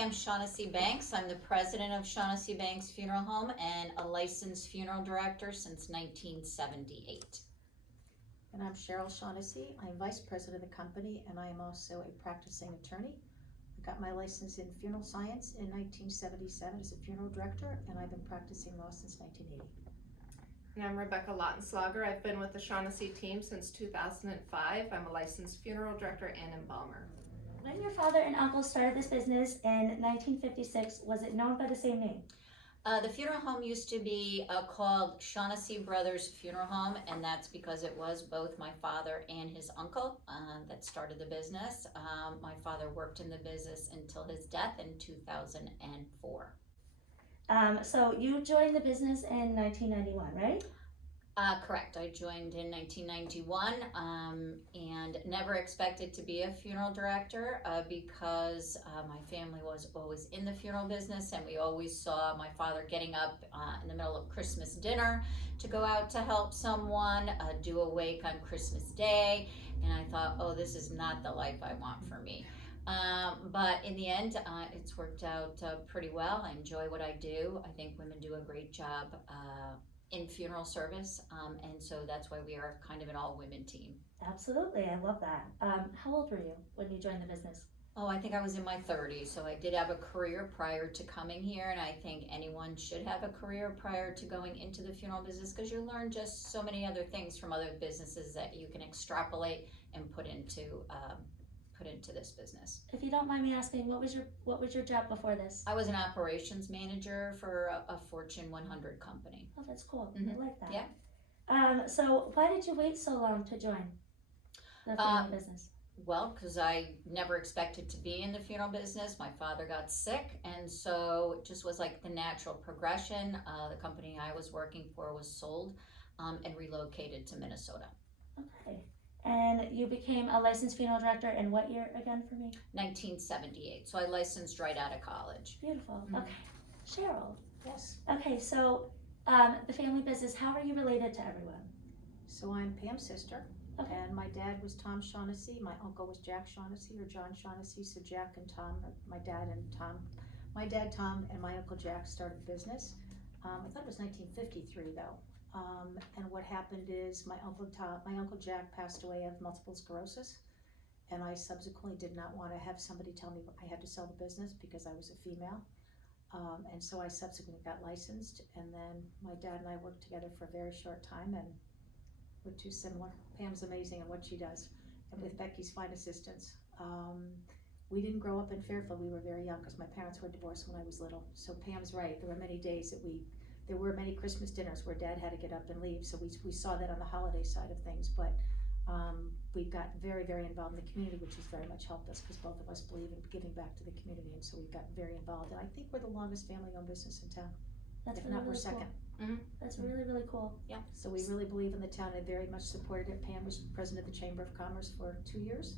Pam Shaughnessey Banks. I'm the president of Shaughnessey Banks Funeral Home and a licensed funeral director since 1978. And I'm Sheryl Shaughnessey. I'm vice president of the company, and I am also a practicing attorney. I got my license in funeral science in 1977 as a funeral director, and I've been practicing law since 1980. And I'm Rebecca Lautenslager. I've been with the Shaughnessey team since 2005. I'm a licensed funeral director and embalmer. When your father and uncle started this business in 1956, was it known by the same name? The funeral home used to be called Shaughnessey Brothers Funeral Home, and that's because it was both my father and his uncle that started the business. My father worked in the business until his death in 2004. So you joined the business in 1991, right? Correct. I joined in 1991 and never expected to be a funeral director because my family was always in the funeral business, and we always saw my father getting up in the middle of Christmas dinner to go out to help someone, do a wake on Christmas Day, and I thought, oh, this is not the life I want for me. But in the end, it's worked out pretty well. I enjoy what I do. I think women do a great job in funeral service, and so that's why we are kind of an all-women team. Absolutely, I love that. How old were you when you joined the business? Oh, I think I was in my 30s, so I did have a career prior to coming here, and I think anyone should have a career prior to going into the funeral business because you learn just so many other things from other businesses that you can extrapolate and put into this business. If you don't mind me asking, what was your job before this? I was an operations manager for a Fortune 100 company. Oh, that's cool. Mhm. I like that. Yeah. So why did you wait so long to join the funeral business? Well, because I never expected to be in the funeral business. My father got sick, and so it just was like the natural progression. The company I was working for was sold and relocated to Minnesota. Okay. And you became a licensed funeral director in what year again for me? 1978. So I licensed right out of college. Beautiful. Mhm. Okay. Sheryl. Yes. Okay, so the family business, how are you related to everyone? So I'm Pam's sister, Okay. and my dad was Tom Shaughnessey. My uncle was Jack Shaughnessey or John Shaughnessey. So Jack and Tom, my dad, Tom, and my uncle Jack started the business. I thought it was 1953 though. And what happened is my uncle Jack passed away of multiple sclerosis, and I subsequently did not want to have somebody tell me I had to sell the business because I was a female. And so I subsequently got licensed, and then my dad and I worked together for a very short time, and we're too similar. Pam's amazing at what she does, and with Becky's fine assistance. We didn't grow up in Fairfield. We were very young because my parents were divorced when I was little. So Pam's right. There were many days there were many Christmas dinners where Dad had to get up and leave. So we saw that on the holiday side of things. But we got very, very involved in the community, which has very much helped us because both of us believe in giving back to the community. And so we've gotten very involved. And I think we're the longest family-owned business in town. That's If really, not, we're really second. cool. Mhm. That's really, really cool. So we really believe in the town and very much supported it. Pam was president of the Chamber of Commerce for 2 years.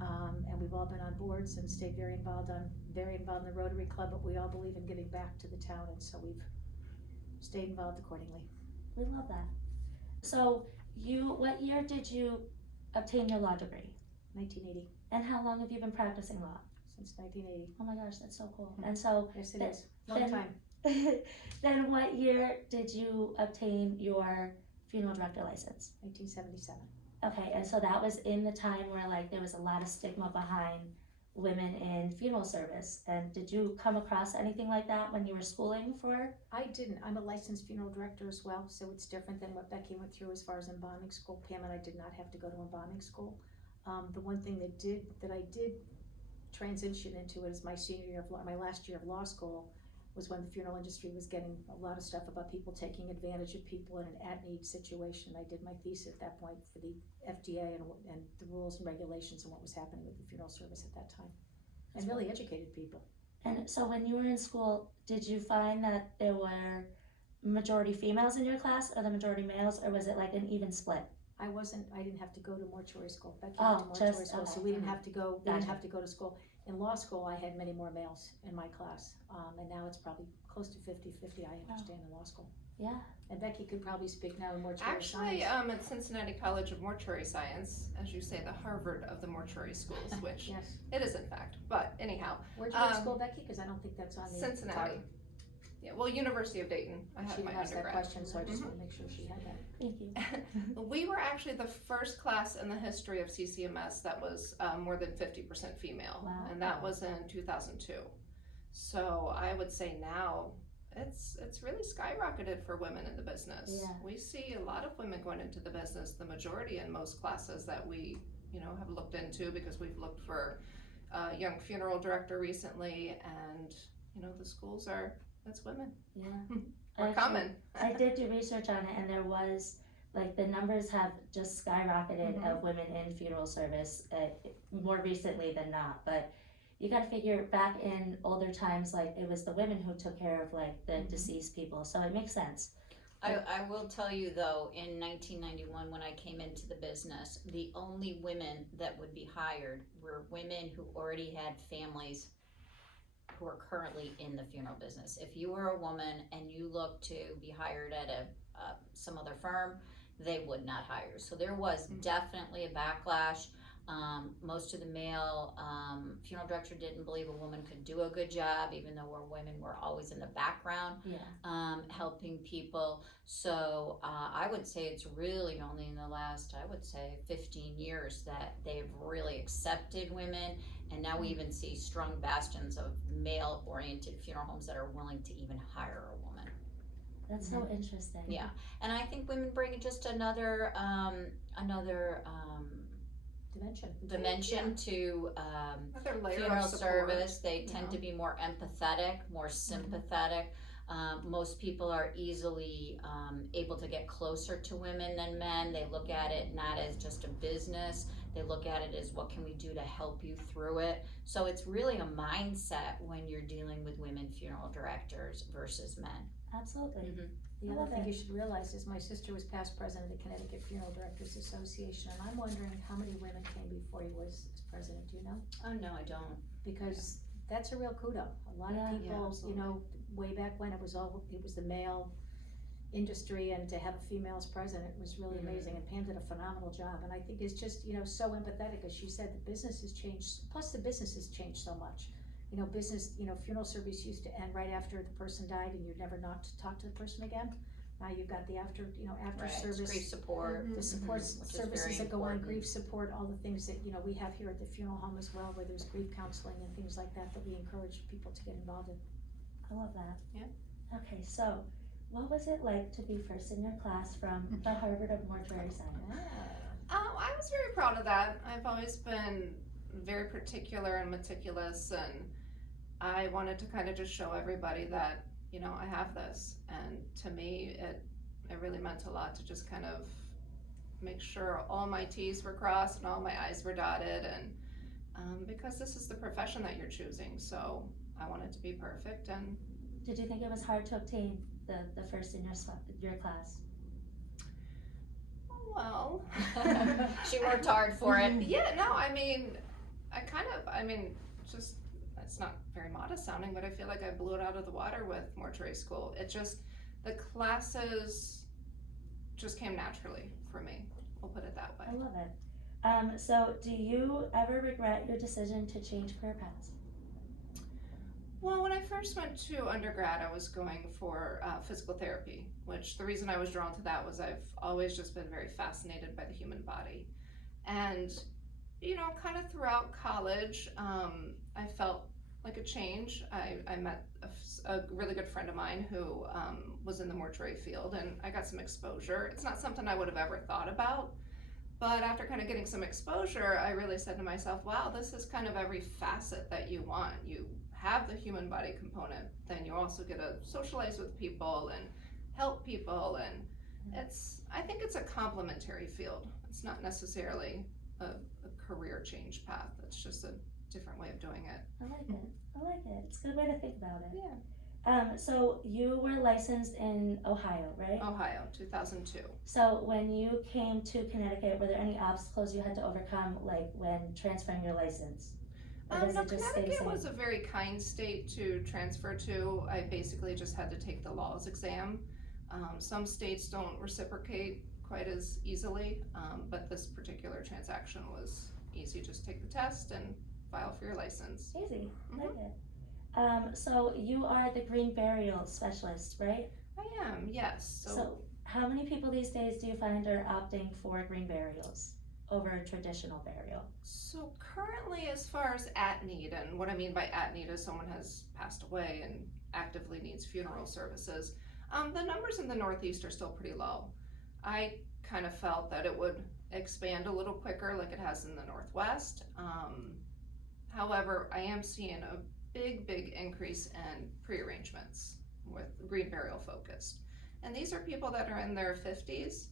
And we've all been on boards and stayed very involved in the Rotary Club, but we all believe in giving back to the town, and so we've stayed involved accordingly. We love that. So what year did you obtain your law degree? 1980, And how long have you been practicing law? since 1980. Oh my gosh, that's so cool. Mhm. And so Yes, it Then- is. Long then- time. then what year did you obtain your funeral director license? 1977. Okay, and so that was in the time where like there was a lot of stigma behind women in funeral service. And did you come across anything like that when you were schooling for? I didn't. I'm a licensed funeral director as well, so it's different than what Becky went through as far as embalming school. Pam and I did not have to go to embalming school. The one thing that I did transition into is my last year of law school was when the funeral industry was getting a lot of stuff about people taking advantage of people in an at-need situation. I did my thesis at that point for the FDA and the rules and regulations and what was happening with the funeral service at that time, and really educated people. And so when you were in school, did you find that there were majority females in your class or the majority males, or was it like an even split? I didn't have to go to mortuary school. Becky Oh, went to mortuary just- school, so okay. we didn't have to go. We didn't Gotcha. have to go to school. In law school, I had many more males in my class, and now it's probably close to 50-50. I understand in law school. Yeah. And Becky could probably speak now in mortuary Actually, science. at Cincinnati College of Mortuary Science, as you say, the Harvard of the mortuary schools, which Yes. it is in fact. But anyhow, Where'd you go to school, Becky? Because I don't think that's on the Cincinnati. card. Yeah, well, University of Dayton. I had She my asked that undergrad. question, so I just want to make sure she had that. Thank you. We were actually the first class in the history of CCMS that was more than 50% female, Wow. and that was in 2002. So I would say now it's really skyrocketed for women in the business. Yeah. We see a lot of women going into the business. The majority in most classes that we have looked into, because we've looked for a young funeral director recently, and the schools it's women. Yeah. We're Actually, coming. I did do research on it, and there was the numbers have just skyrocketed of women in funeral service more recently than not. But you got to figure back in older times, it was the women who took care of the deceased people, so it makes sense. I will tell you though, in 1991 when I came into the business, the only women that would be hired were women who already had families who are currently in the funeral business. If you were a woman and you looked to be hired at some other firm, they would not hire. So there was definitely a backlash. Most of the male funeral director didn't believe a woman could do a good job, even though women were always in the background helping people. So I would say it's really only in the last, 15 years that they've really accepted women. And now we even see strong bastions of male-oriented funeral homes that are willing to even hire a woman. That's so interesting. Yeah, and I think women bring just another dimension to Another layer funeral of support. service. They tend to be more empathetic, more sympathetic. Most people are easily able to get closer to women than men. They look at it not as just a business. They look at it as what can we do to help you through it. So it's really a mindset when you're dealing with women funeral directors versus men. Absolutely. The other thing you should realize is my sister was past president of the Connecticut Funeral Directors Association, and I'm wondering how many women came before you was as president, do you know? Oh, no, I don't. Because that's a real kudo. A lot of people, way back when it was the male industry, and to have a female as president was really amazing, and Pam did a phenomenal job. And I think it's just, so empathetic. As she said, the business has changed, plus the business has changed so much. Funeral service used to end right after the person died, and you'd never not to talk to the person again. Now you've got the after service, grief support, the support which is services very that go on, important. grief support, all the things that we have here at the funeral home as well, where there's grief counseling and things like that we encourage people to get involved in. I love that. Yeah. Okay, so what was it like to be first in your class from the Harvard of Mortuary Science? I was very proud of that. I've always been very particular and meticulous, and I wanted to kind of just show everybody that, I have this. And to me, it really meant a lot to just kind of make sure all my T's were crossed and all my I's were dotted, and because this is the profession that you're choosing, so I wanted to be perfect. And did you think it was hard to obtain the first in your class? well, She worked hard for it. Yeah, no, just, it's not very modest sounding, but I feel like I blew it out of the water with mortuary school. The classes just came naturally for me. We'll put it that way. I love it. So do you ever regret your decision to change career paths? Well, when I first went to undergrad, I was going for physical therapy, which the reason I was drawn to that was I've always just been very fascinated by the human body. And, kind of throughout college, I felt like a change. I met a really good friend of mine who was in the mortuary field, and I got some exposure. It's not something I would have ever thought about, but after kind of getting some exposure, I really said to myself, wow, this is kind of every facet that you want. You have the human body component, then you also get to socialize with people and help people, and I think it's a complementary field. It's not necessarily a career change path. It's just a different way of doing it. I like it. It's a good way to think about it. Yeah. So you were licensed in Ohio, right? Ohio, 2002. So when you came to Connecticut, were there any obstacles you had to overcome, when transferring your license? Or does No, it just stay the Connecticut same? was a very kind state to transfer to. I basically just had to take the laws exam. Some states don't reciprocate quite as easily, but this particular transaction was easy. Just take the test and file for your license. Easy, Mhm. like it. So you are the green burial specialist, right? I am, yes. So how many people these days do you find are opting for green burials over a traditional burial? So currently, as far as at need, and what I mean by at need is someone has passed away and actively needs funeral services, the numbers in the Northeast are still pretty low. I kind of felt that it would expand a little quicker like it has in the Northwest. However, I am seeing a big increase in pre-arrangements with green burial focused. And these are people that are in their 50s,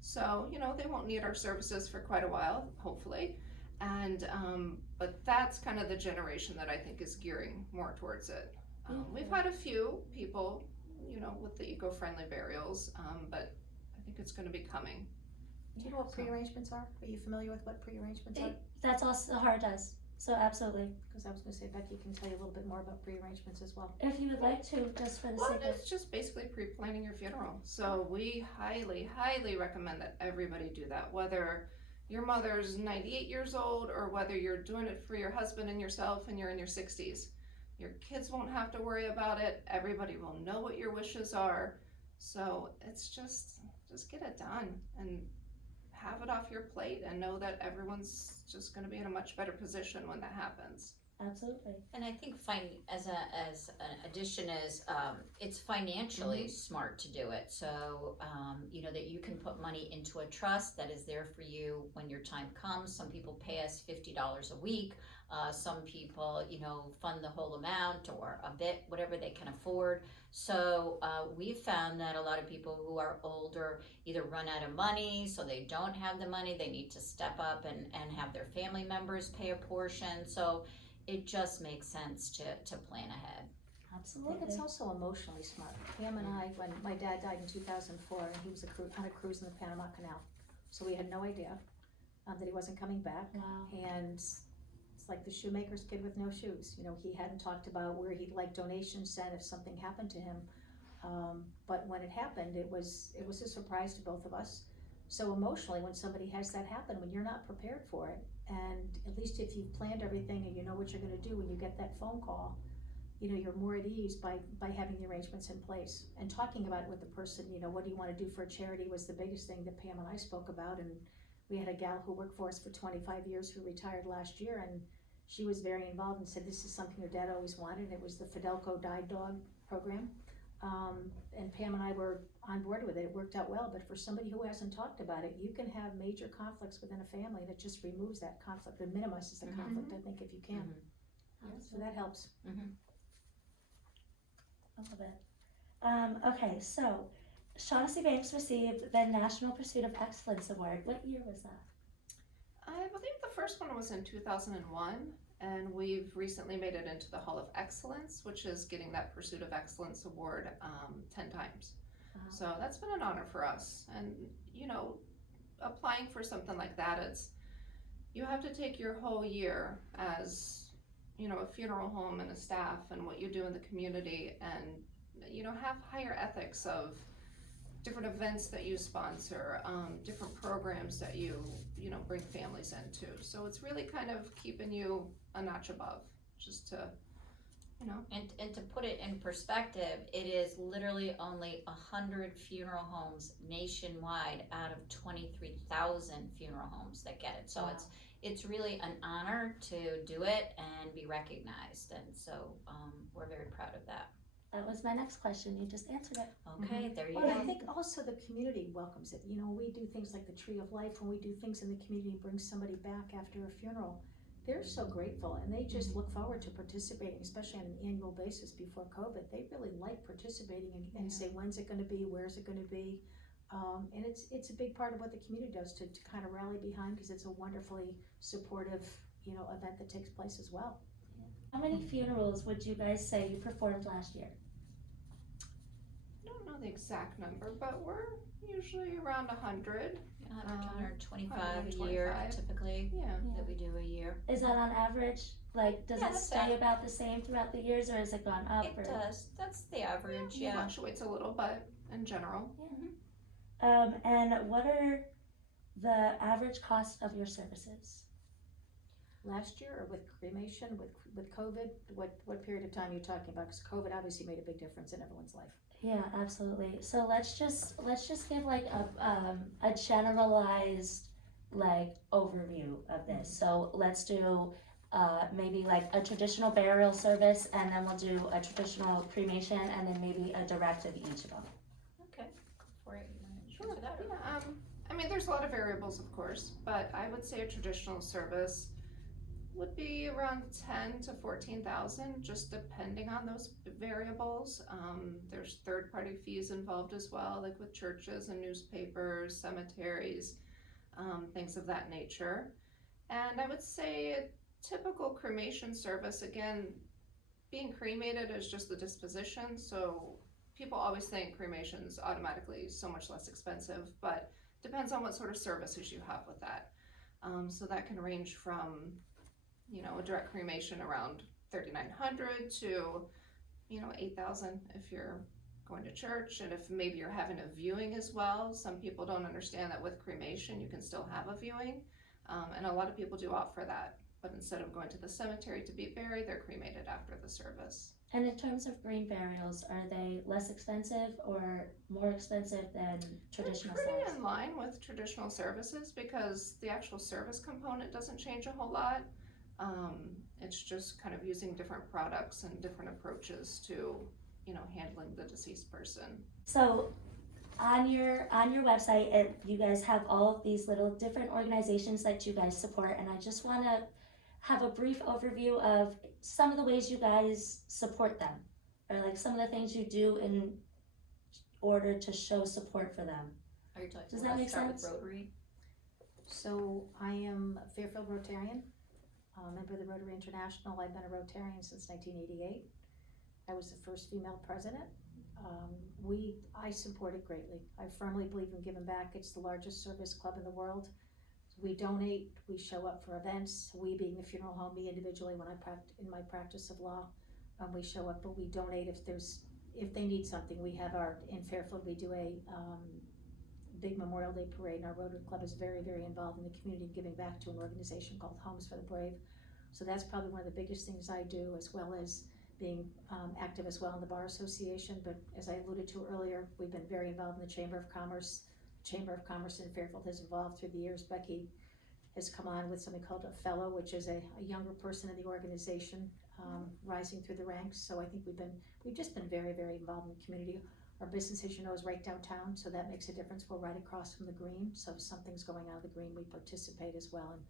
so they won't need our services for quite a while, hopefully. And but that's kind of the generation that I think is gearing more towards it. We've had a few people, with the eco-friendly burials, but I think it's going to be coming. Do you know what pre-arrangements are? Are you familiar with what pre-arrangements are? That's all Sahara does. So absolutely. Because I was going to say Becky can tell you a little bit more about pre-arrangements as well. If you would like to, just for the Well, sake of it's just basically pre-planning your funeral. So we highly recommend that everybody do that, whether your mother's 98 years old or whether you're doing it for your husband and yourself and you're in your 60s. Your kids won't have to worry about it. Everybody will know what your wishes are. So it's just get it done and have it off your plate and know that everyone's just going to be in a much better position when that happens. absolutely. And I think as an addition is, it's financially smart to do it. So, that you can put money into a trust that is there for you when your time comes. Some people pay us $50 a week. Some people, fund the whole amount or a bit, whatever they can afford. So we've found that a lot of people who are older either run out of money, so they don't have the money. They need to step up and have their family members pay a portion. So it just makes sense to plan ahead. I Absolutely. think it's also emotionally smart. Pam and I, when my dad died in 2004, and he was on a cruise in the Panama Canal, so we had no idea that he wasn't coming back. Wow. And it's like the shoemaker's kid with no shoes. He hadn't talked about where he'd like donations sent if something happened to him. But when it happened, it was a surprise to both of us. So emotionally, when somebody has that happen, when you're not prepared for it, and at least if you've planned everything and you know what you're going to do when you get that phone call, you're more at ease by having the arrangements in place and talking about it with the person. What do you want to do for a charity was the biggest thing that Pam and I spoke about. And we had a gal who worked for us for 25 years who retired last year, and she was very involved and said this is something her dad always wanted. It was the Fidelco Guide Dog program. And Pam and I were on board with it. It worked out well, but for somebody who hasn't talked about it, you can have major conflicts within a family, and it just removes that conflict and minimizes the conflict, I think, if you can. So that helps. I love it. Okay, so Shaughnessey Banks received the National Pursuit of Excellence Award. What year was that? I believe the first one was in 2001, and we've recently made it into the Hall of Excellence, which is getting that Pursuit of Excellence Award 10 times. Wow. So that's been an honor for us. And, applying for something like that, you have to take your whole year as, a funeral home and a staff and what you do in the community and, have higher ethics of different events that you sponsor, different programs that you bring families into. So it's really kind of keeping you a notch above, just to, And to put it in perspective, it is literally only 100 funeral homes nationwide out of 23,000 funeral homes that get it. So Wow. it's really an honor to do it and be recognized, and so we're very proud of that. That was my next question. You just answered it. Okay, there you Well, go. I think also the community welcomes it. We do things like the Tree of Life, when we do things in the community, bring somebody back after a funeral. They're so grateful, and they just look forward to participating, especially on an annual basis before COVID. They really like participating and say, when's it gonna be, where's it gonna be? And it's a big part of what the community does to kind of rally behind, because it's a wonderfully supportive, event that takes place as well. How many funerals would you guys say you performed last year? I don't know the exact number, but we're usually around 100. 125 a year 125. typically Yeah. that we do a year. Is that on average? Like, does Yeah, it that's stay that. about the same throughout the years, or has it gone up? It or? does. That's the average, It yeah. fluctuates a little, but in general. And what are the average cost of your services? Last year, or with cremation, with COVID, what period of time are you talking about? Because COVID obviously made a big difference in everyone's life. Yeah, absolutely. So let's just give like a generalized like overview of this. So let's do maybe like a traditional burial service, and then we'll do a traditional cremation, and then maybe a direct of each of them. Okay, for it, you wanna Sure. answer that, or- Yeah. I mean, there's a lot of variables, of course, but I would say a traditional service would be around 10 to 14,000, just depending on those variables. There's third-party fees involved as well, like with churches and newspapers, cemeteries, things of that nature. And I would say a typical cremation service, again, being cremated is just the disposition, so people always think cremation is automatically so much less expensive, but depends on what sort of services you have with that. So that can range from, a direct cremation around 3,900 to, 8,000 if you're going to church, and if maybe you're having a viewing as well. Some people don't understand that with cremation you can still have a viewing, and a lot of people do opt for that. But instead of going to the cemetery to be buried, they're cremated after the service. And in terms of green burials, are they less expensive or more expensive than traditional They're pretty service? in line with traditional services because the actual service component doesn't change a whole lot. It's just kind of using different products and different approaches to, handling the deceased person. So on your website, you guys have all of these little different organizations that you guys support, and I just want to have a brief overview of some of the ways you guys support them, or like some of the things you do in order to show support for them. Are you talking? Does that make sense? With Rotary? So I am a Fairfield Rotarian, member of the Rotary International. I've been a Rotarian since 1988. I was the first female president. I support it greatly. I firmly believe in giving back. It's the largest service club in the world. We donate, we show up for events, we being the funeral home, me individually when in my practice of law, we show up, but we donate if they need something. We have in Fairfield, we do a big Memorial Day parade, and our Rotary Club is very, very involved in the community, giving back to an organization called Homes for the Brave. So that's probably one of the biggest things I do, as well as being active as well in the Bar Association. But as I alluded to earlier, we've been very involved in the Chamber of Commerce. Chamber of Commerce in Fairfield has evolved through the years. Becky has come on with something called a fellow, which is a younger person in the organization, rising through the ranks. So I think we've just been very, very involved in the community. Our business, as you know, is right downtown, so that makes a difference. We're right across from the green, so if something's going on at the green, we participate as well and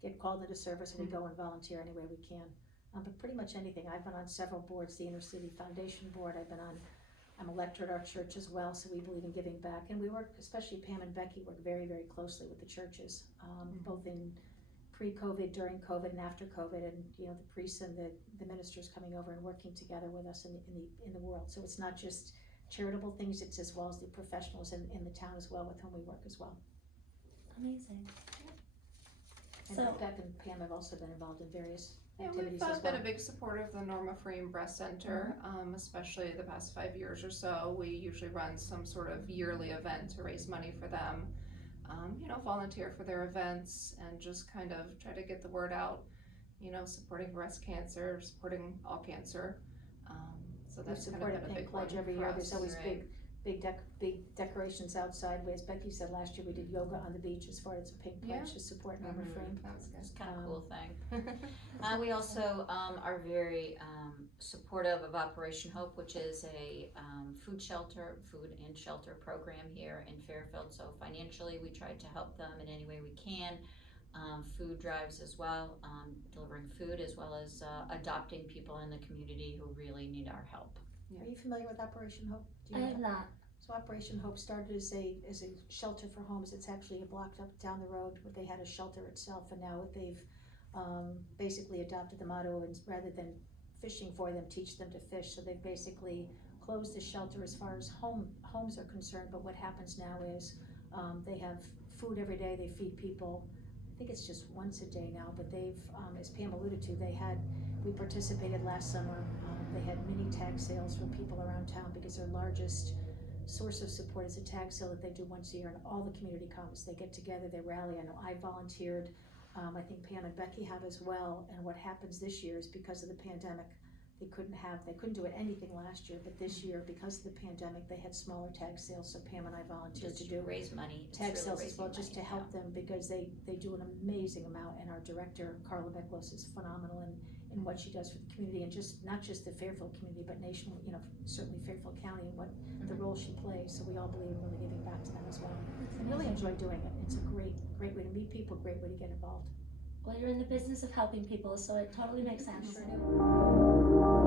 get called into service, and we go and volunteer any way we can. But pretty much anything. I've been on several boards, the Inner City Foundation Board. I'm elected at our church as well, so we believe in giving back. And we work, especially Pam and Becky, work very, very closely with the churches, both in pre-COVID, during COVID, and after COVID, and the priests and the ministers coming over and working together with us in the world. So it's not just charitable things, it's as well as the professionals in the town as well with whom we work as well. Amazing. And So- Beck and Pam have also been involved in various Yeah, activities we've as been well. a big supporter of the Norma Free Breast Center, especially the past 5 years or so. We usually run some sort of yearly event to raise money for them, volunteer for their events, and just kind of try to get the word out, supporting breast cancer, supporting all cancer. So We that's kind support of a been a pink big one pledge every for year. us. There's always Right. big decorations outside. As Becky said, last year we did yoga on the beach as far as a pink pledge Yeah. to support Norma Free. That was good. It's kind of a cool thing. Yeah. We also are very supportive of Operation Hope, which is a food and shelter program here in Fairfield. So financially, we try to help them in any way we can. Food drives as well, delivering food, as well as adopting people in the community who really need our help. Are you familiar with Operation Hope? Do I you have know? not. So Operation Hope started as a shelter for homes. It's actually a block up down the road, but they had a shelter itself, and now they've basically adopted the motto, and rather than fishing for them, teach them to fish. So they've basically closed the shelter as far as homes are concerned. But what happens now is they have food every day. They feed people. I think it's just once a day now, but they've, as Pam alluded to, we participated last summer. They had mini tag sales for people around town because their largest source of support is a tag sale that they do once a year, and all the community comes. They get together, they rally. I know I volunteered. I think Pam and Becky have as well. And what happens this year is because of the pandemic, they couldn't do anything last year, but this year, because of the pandemic, they had smaller tag sales. So Pam and I volunteered Just to do raise money. It's tag really sales as raising well, just to money, help them, because they do an amazing amount. And our director, Carla Becklos, is phenomenal in what she does for the community, and just not just the Fairfield community, but nationally, certainly Fairfield County, and what the role she plays. So we all believe in really giving back to them as well, and really enjoy doing it. It's a great way to meet people, great way to get involved. Well, you're in the business of helping people, so it totally makes sense. Sure do.